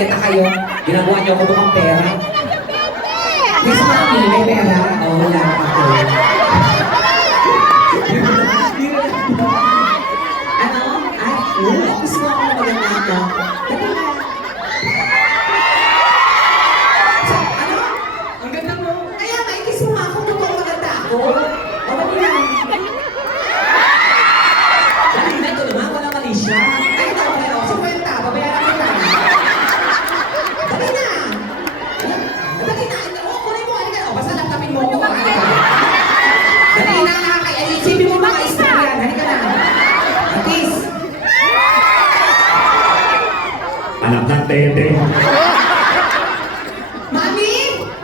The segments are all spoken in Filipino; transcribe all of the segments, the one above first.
nagdadayata kayo. Ginagawa niyo ako mukhang pera. Yes, mami, may pera. Oo, wala ako. Ano? Ay, gusto mo ako maganda ako. Dali na. So, ano? Ang ganda mo. Kaya nga, kiss mo ako kung maganda ako. O, dali na. Dali na ito naman, wala mali siya. Ay, ito, pero, 50, babayaran kita. Dali na. Dali na. O, kunin mo, halika. O, basta laptopin mo ako. Halika. Dali na, nakakaya. Isipin mo mga istorya. Halika na. Kiss. Anak ng tete. Mami!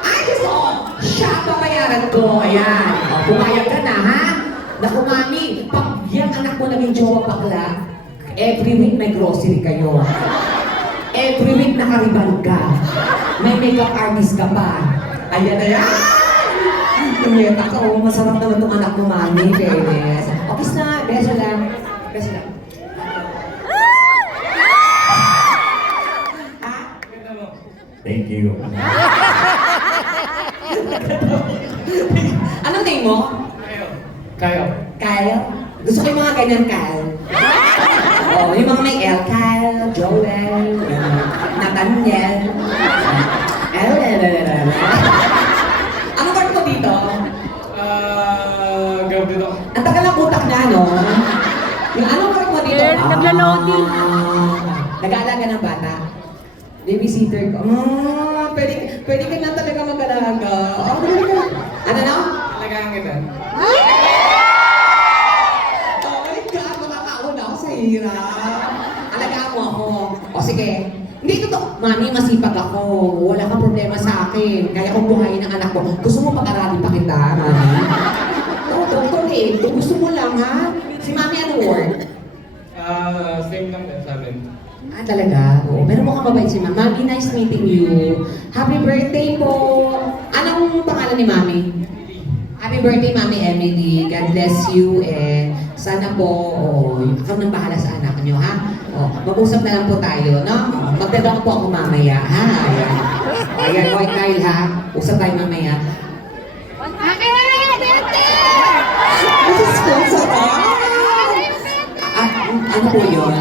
Ay, gusto ko! Siya ang babayaran ko. Ayan. O, pumayag ka na, ha? Naku, Mami, pag yung anak mo naging jowa bakla, every week may grocery kayo. Every week nakaribal ka. May makeup artist ka pa. Ayan, ayan! Tumiyata ka, oh. Masarap naman itong anak mo, Mami. Fairness. Okay na, beso lang. Beso lang. Thank you. Anong name mo? Kayo. Kyle? Gusto ko yung mga ganyan, Kyle. Oo, yung mga may L. Kyle, Joel, Nathaniel. Ano part mo dito? Gabi dito. Ang tagal ng utak na, no? Yung anong part mo dito? Nagla-loading. Nag-aalaga ng bata. Babysitter ko. Pwede ka na talaga mag-alaga. Oh, pwede ka. Ano na? Alagaan kita. Oh my God, makakauna ako sa hirap. Alagaan mo ako. O sige. Hindi totoo. Mami, masipag ako. Wala kang problema sa akin. Kaya kong buhayin ang anak ko. Gusto mo pag-aralin pa kita, Mami? Oo, eh. Kung gusto mo lang, ha? Si Mami, ano work? Same lang din sa amin. Ah, talaga? Oo. Pero mukhang mabait si Mami. Mami, nice meeting you. Happy birthday po! Anong pangalan ni Mami? Happy birthday, Mami Emily. God bless you. Sana po, ikaw nang bahala sa anak niyo, ha? Mag-usap na lang po tayo, no? Magdadang po ako mamaya, ha? Ayan. Ayan, Boy Kyle, ha? Usap tayo mamaya. Ano po yun?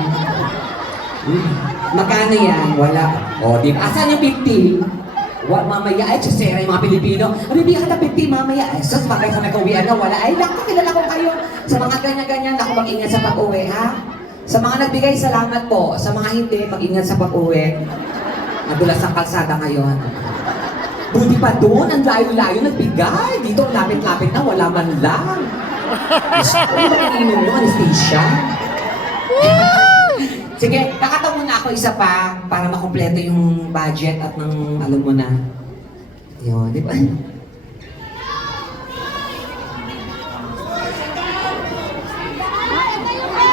Magkano yan? Wala. O, di ba? Asan yung 50? Mamaya, ay, chusera yung mga Pilipino. Bibigyan ka ng 50 mamaya. Ay, sus, bagay sa nag-uwian na, wala. Ay, naku, kilala ko kayo. Sa mga ganyan-ganyan, ako mag-ingat sa pag-uwi, ha? Sa mga nagbigay, salamat po. Sa mga hindi, mag-ingat sa pag-uwi. Nadulas ang kalsada ngayon. Buti pa doon, ang layo-layo nagbigay. Dito, lapit-lapit na, wala man lang. Ano ba ininom mo, Anastasia? Sige, kakataw muna ako isa pa para makumpleto yung budget at ng alam mo na. Yun, di ba?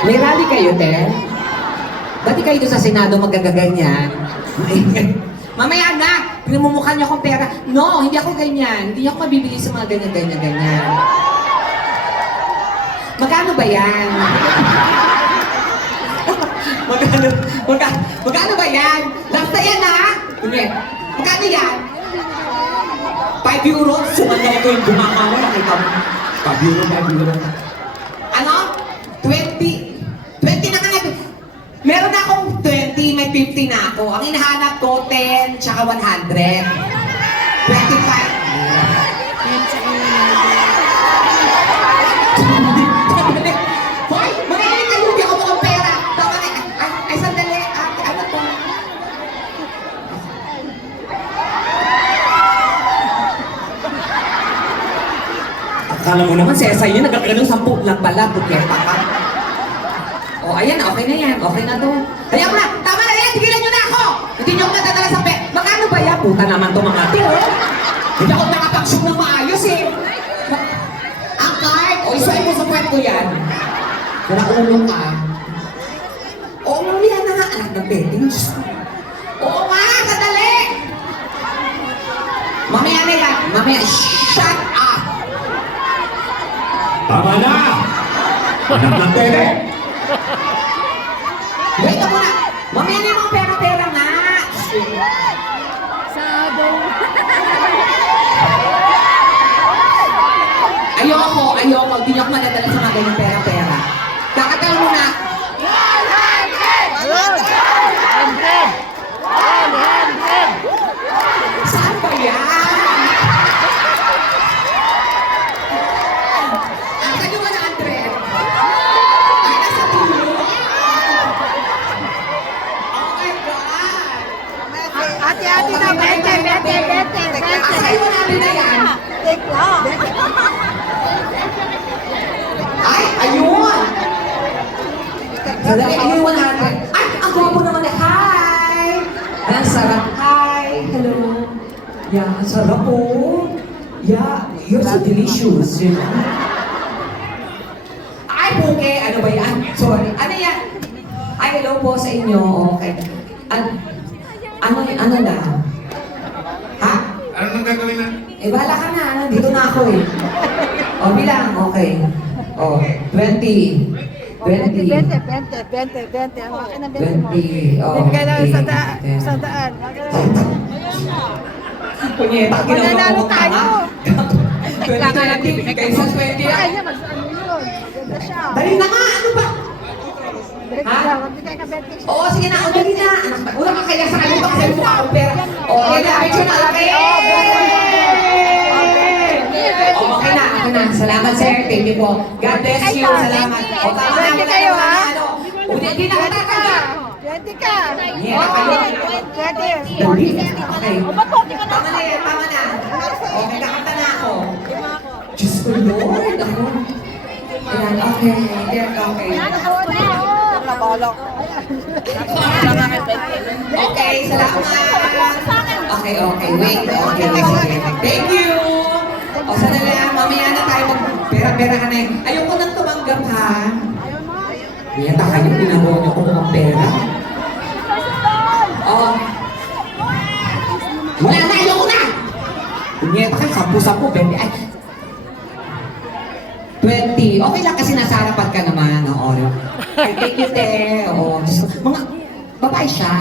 May rally kayo, Te? Ba't di kayo doon sa Senado magagaganyan? Mamaya na! Pinamumukha niyo akong pera. No, hindi ako ganyan. Hindi ako mabibili sa mga ganyan-ganyan. Magkano ba yan? Magkano ba yan? Lasta yan, ha? Hindi. Magkano yan? 5 euros? Sumanda ito yung bumaka mo. Nakita mo. 5 euro, 5 euro. Ano? 20. 20 na nga. Meron na akong 20, may 50 na ako. Ang hinahanap ko, 10, tsaka 100. 25. Hoy! Marinig kayo! Hindi ako mukhang pera! Tama na! Ay, sandali! Ano to? Akala mo naman, sesay yun. Nagkakaroon 10 lang pala. Buketa ka. O, ayan. Okay na yan. Okay na to. Kaya mo na! Tama na yan! Tigilan nyo na ako! Hindi nyo ako nadadala sa pera. Magkano ba yan? Puta naman to mga tiro. Hindi ako nakapag-shoot ng maayos eh. Ang card! O, isuay mo sa puwet ko yan. Wala ulong ka. Oo, mamaya na nga. Anak ng betting. Oo nga! Sandali! Mamaya na yan. Mamaya. Shut up! Tama na! Anak ng tete! Wait ka muna! Mamaya na yung mga pera-pera nga! Ayoko. Hindi niyo ako madadala sa mga ganyang pera-pera. Kakatawa mo na. Saan ba yan? Asan yung 100? Ay, nasa dulo. Oh my God! Hati-hati na, bete. Asan yung 100 na yan? Ay, ayun! Sandali, ayun yung 100. Ay, ang gwapo naman eh. Hi! Ang sarap. Hi! Hello. Yeah, ang sarap po. Yeah, you're so delicious, you know? Ay, buke! Ano ba yan? Sorry. Ano yan? Ay, hello po sa inyo. Okay. Ano na? Ha? Ano nang gagawin na? Eh, bahala ka na. Nandito na ako eh. O, bilang. Okay. O, 20. 20. 20. Ang laki ng 20 mo. 20. O, Hindi ka na okay. sa daan. Punyeta, ginawa Mananalo ko tayo. 20. Kaysa 20 Ay, yan. niya, ano yun? Ganda siya. Dali na nga. Ano ba? Bete Ha? lang, magbigay ka 20. Oo, sige na. O, dali na. Wala ka kaya sa kanya. Baka sa'yo mukha akong pera. O, okay na. Picture na. Okay. Okay na. Salamat, sir. Thank you po. God bless you. Salamat. O, tama na. Ready kayo, ha? Hindi na kita taga. 20 ka. Yeah, kayo. 20. Dali. Okay. Ba't 40 ka na? Tama na yan. Tama na. Okay, kakanta na ako. Diyos ko, Lord. Ako. Ayan, okay. Ayan, okay. Nakabalok. Okay, salamat. Okay. Wait. Okay. Thank you. O, sana lang. Mamaya na tayo mag-pera-pera ka na eh. Ayoko nang tumanggap, ha? Yan, taka yung pinagawa niyo kung mga pera. Oo. Wala na, ayoko na! Punyeta kayo, 10, 20. Ay. 20. Okay lang kasi nasa harapan ka naman. Oo. Ay, thank you, te. Oo. Diyos ko. Mga babae siya.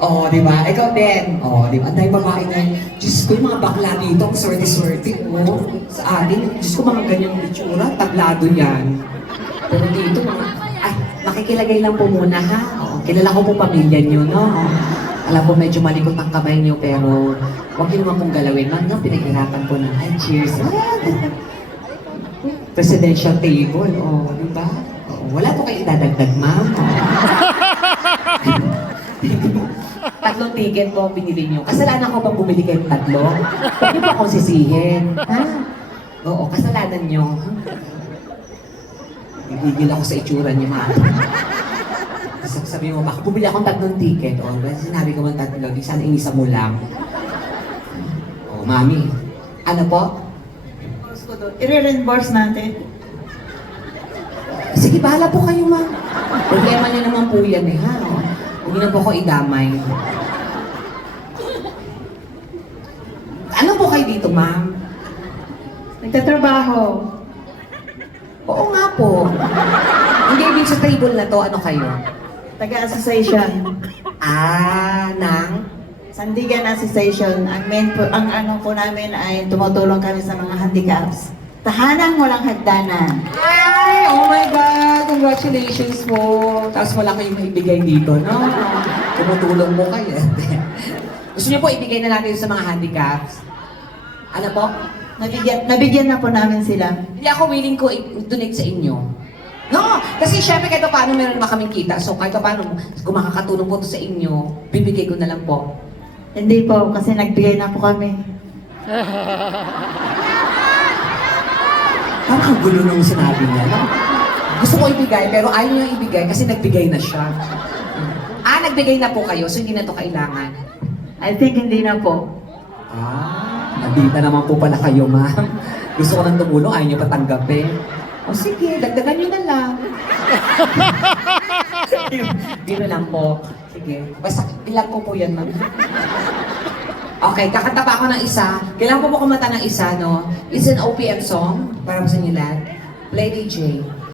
Oo, di ba? Ikaw din. Oo, di ba? Ang dahil babae na yun. Diyos ko, yung mga bakla dito, ang swerte-swerte. Oo. Sa atin, Diyos ko, mga ganyang itsura, tablado yan. Pero dito, mga, ay, makikilagay lang po muna, ha? Oo, kilala ko po pamilya niyo, no? Alam ko medyo malikot ang kamay niyo, pero huwag niyo naman pong galawin, ma'am, no? Pinaghirapan po na. Ay, cheers. Presidential table, di ba? Wala po kayo idadagdag, ma'am. Tatlong ticket po ang binili niyo. Kasalanan ko bang bumili kayong tatlo? Huwag niyo po akong sisihin. Ha? Oo, kasalanan niyo. Nagigil ako sa itsura niyo, ma'am. Sabi mo, baka bumili akong tatlong ticket. O, sinabi ko man tatlo, di sana inisa mo lang. O, mami. Ano po? I-reimburse natin. Sige, bahala po kayo, ma'am. Problema niyo naman po yan eh, ha? O, huwag niyo na po ako idamay. Ano po kayo dito, ma'am? Nagtatrabaho. Oo nga po. Hindi, ibig sa table na to, ano kayo? Taga-association. Ng? Sandigan Association. Ang ano po namin ay tumutulong kami sa mga handicaps. Tahanang walang hagdanan. Ay, oh my God! Congratulations po! Tapos wala kayong maibigay dito, no? Tumutulong mo kayo. Gusto niyo po ibigay na natin sa mga handicaps? Ano po? Nabigyan na po namin sila. Hindi ako willing ko i-donate sa inyo. No! Kasi syempre kahit paano meron naman kaming kita. So kahit paano, kung makakatulong po to sa inyo, bibigay ko na lang po. Hindi po, kasi nagbigay na po kami. Parang ang gulo nung sinabi niya, no? Gusto ko ibigay, pero ayaw niya ibigay kasi nagbigay na siya. Nagbigay na po kayo, so hindi na to kailangan. I think hindi na po. Nandita naman po pala kayo, ma'am. Gusto ko nang tumulong, ayaw niyo pa tanggapin. O sige, dagdagan niyo na lang. Dino lang po. Sige. Basta ilan ko po yan, ma'am. Okay, kakanta pa ako ng isa. Kailangan po kumanta ng isa, no? It's an OPM song, para sa inyo lahat. Play DJ.